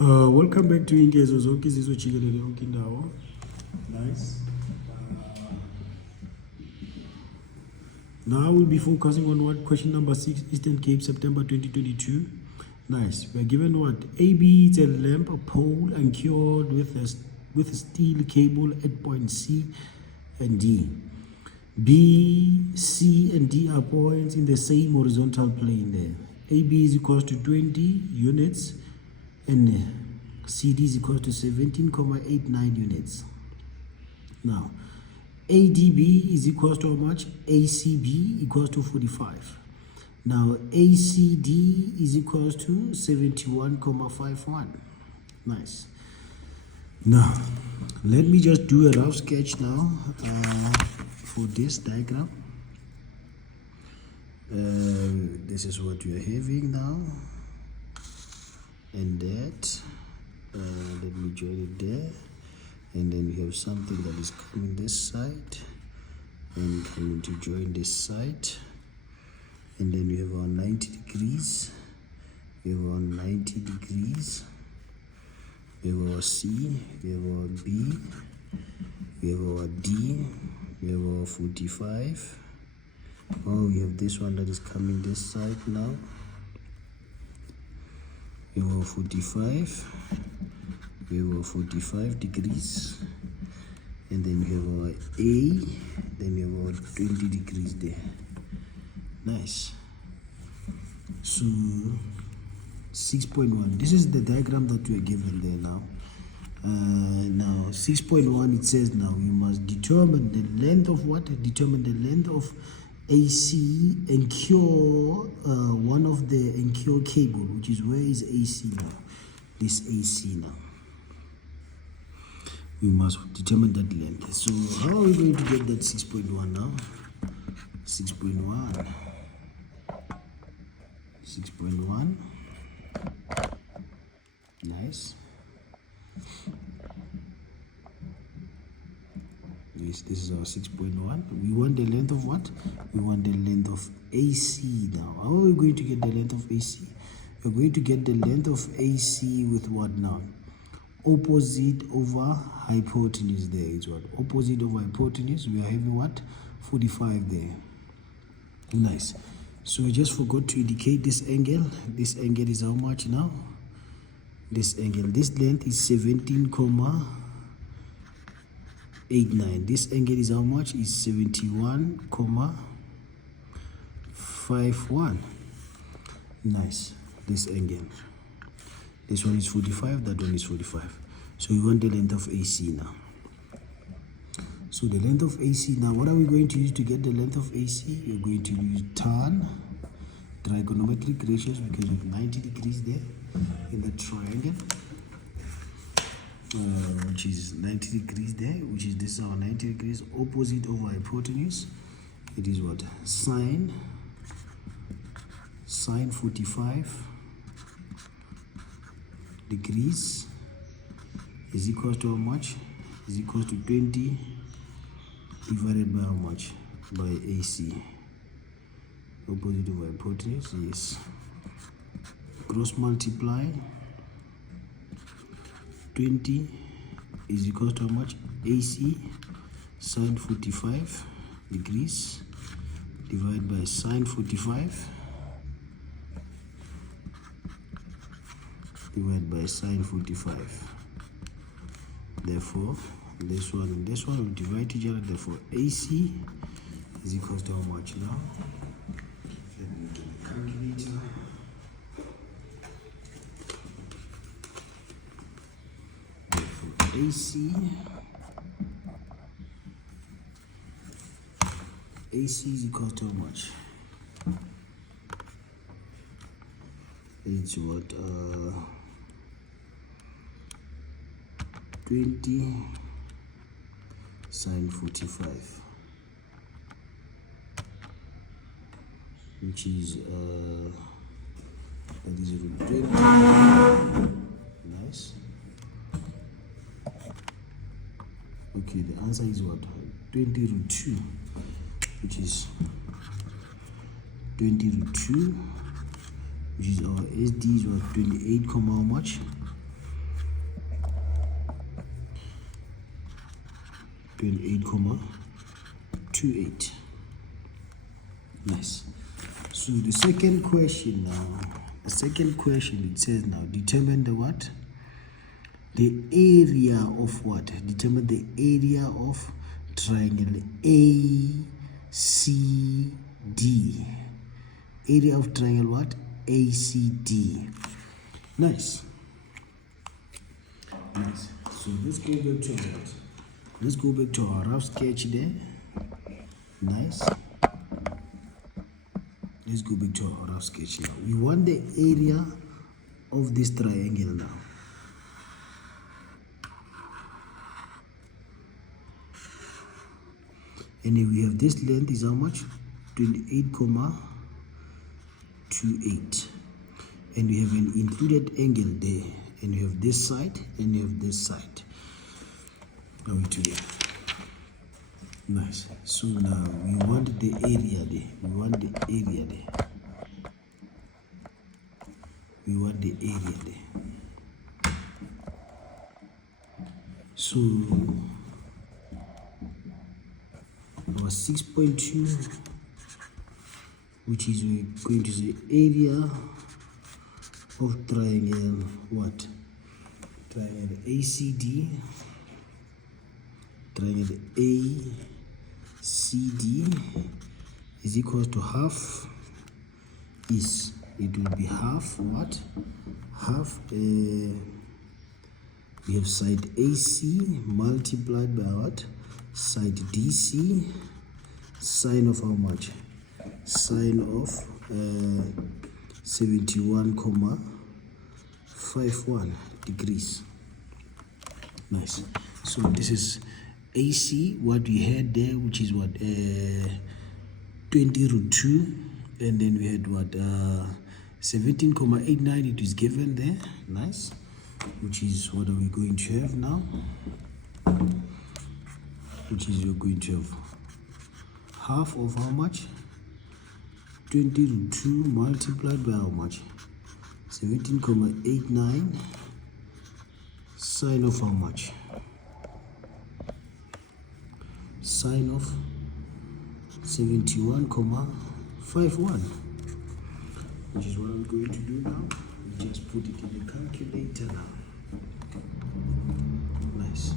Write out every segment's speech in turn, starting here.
Welcome back to Ingezo zonke zizojikelele yonke indawo. Nice. Now we'll be focusing on what question number 6, Eastern Cape, September 2022. Nice. We're given what? AB is a lamp, a pole, anchored with a steel cable at point C and D. B, C, and D are points in the same horizontal plane there. AB is equal to 20 units and CD is equal to 17,89 units. Now, ADB is equal to how much? ACB equals to 45. Now, ACD is equal to 71,51. Nice. Now, let me just do a rough sketch now for this diagram. This is what we are having now. And that, let me join it there. And then we have something that is coming this side. And I'm going to join this side. And then we have our 90 degrees. We have our 90 degrees. We have our C. We have our B. We have our D. We have our 45. Oh, we have this one that is coming this side now. We have our 45. We have our 45 degrees. And then we have our A. Then we have our 20 degrees there. Nice. So 6.1. This is the diagram that we are given there now. Now 6.1, it says now we must determine the length of what? Determine the length of AC and cure one of the encure cable, which is, where is AC now? This AC now. We must determine that length. So how are we going to get that 6.1 now? 6.1. 6.1. Nice. Yes, this is our 6.1. We want the length of what? We want the length of AC now. How are we going to get the length of AC? We're going to get the length of AC with what now? Opposite over hypotenuse there. It's what? Opposite over hypotenuse. We are having what? 45 there. Nice. So I just forgot to indicate this angle. This angle is how much now? This angle. This length is 17,89. This angle is how much? Is 71,51. Nice. This angle. This one is 45. That one is 45. So we want the length of AC now. So the length of AC now, what are we going to use to get the length of AC? We're going to use tan trigonometric ratios, because we have 90 degrees there in the triangle, which is 90 degrees there, which is this is our 90 degrees opposite over hypotenuse. It is what? Sine 45 degrees is equal to how much? Is equal to 20 divided by how much? By AC. Opposite over hypotenuse, yes. Cross multiply 20 is equal to how much? AC sine 45 degrees divided by sine 45 divided by sine 45. Therefore, this one and this one will divide each other. Therefore, AC is equal to how much now? Let me get a calculator. Therefore, AC is equal to how much? It's what? 20 sine 45, which is that is root 20. Nice. Okay, the answer is what? 20 root 2, which is 20 root 2, which is our SD is what? 28, how much? 28,28. Nice. So the second question now, it says now, determine the what? The area of what? Determine the area of triangle ACD. Area of triangle what? ACD. Nice. Nice. So let's go back to that. Let's go back to our rough sketch there. Nice. Let's go back to our rough sketch now. We want the area of this triangle now. And then we have this length is how much? 28,28. And we have an included angle there. And you have this side and you have this side. Now we together. Nice. So now we want the area there. We want the area there. We want the area there. So our 6.2, which is we're going to say area of triangle what? Triangle ACD. Triangle ACD is equal to half. It will be half what? Half we have side AC multiplied by what? Side DC. Sine of how much? Sine of 71,51 degrees. Nice. So this is AC, what we had there, which is what 20√2, and then we had what 17,89. It is given there. Nice. Which is what are we going to have now? Which is you're going to have half of how much? 20√2 multiplied by how much? 17,89. Sine of how much? Sine of 71,51, which is what I'm going to do now. We just put it in the calculator now. Nice.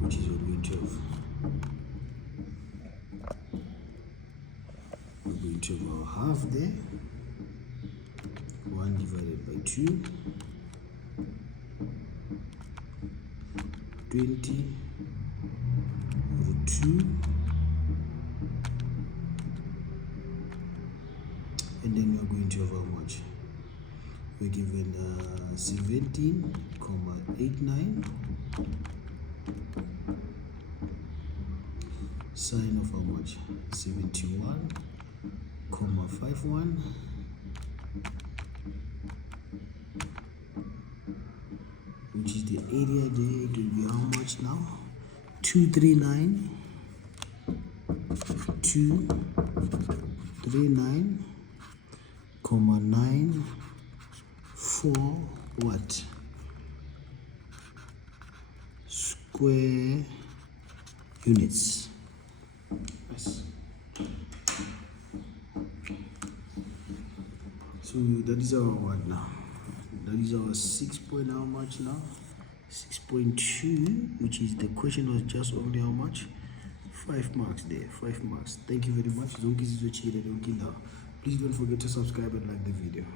Which is what we're going to have. We're going to have our half there. 1 divided by 2. 20√2, and then we are going to have how much? We're given 17,89. Sine of how much? 71,51. Which is the area there. It will be how much now? 239,94 what? Square units. Yes. So that is our what now? That is our 6 point how much now? 6.2, which is the question was just only how much? 5 marks there. 5 marks. Thank you very much. Please don't forget to subscribe and like the video.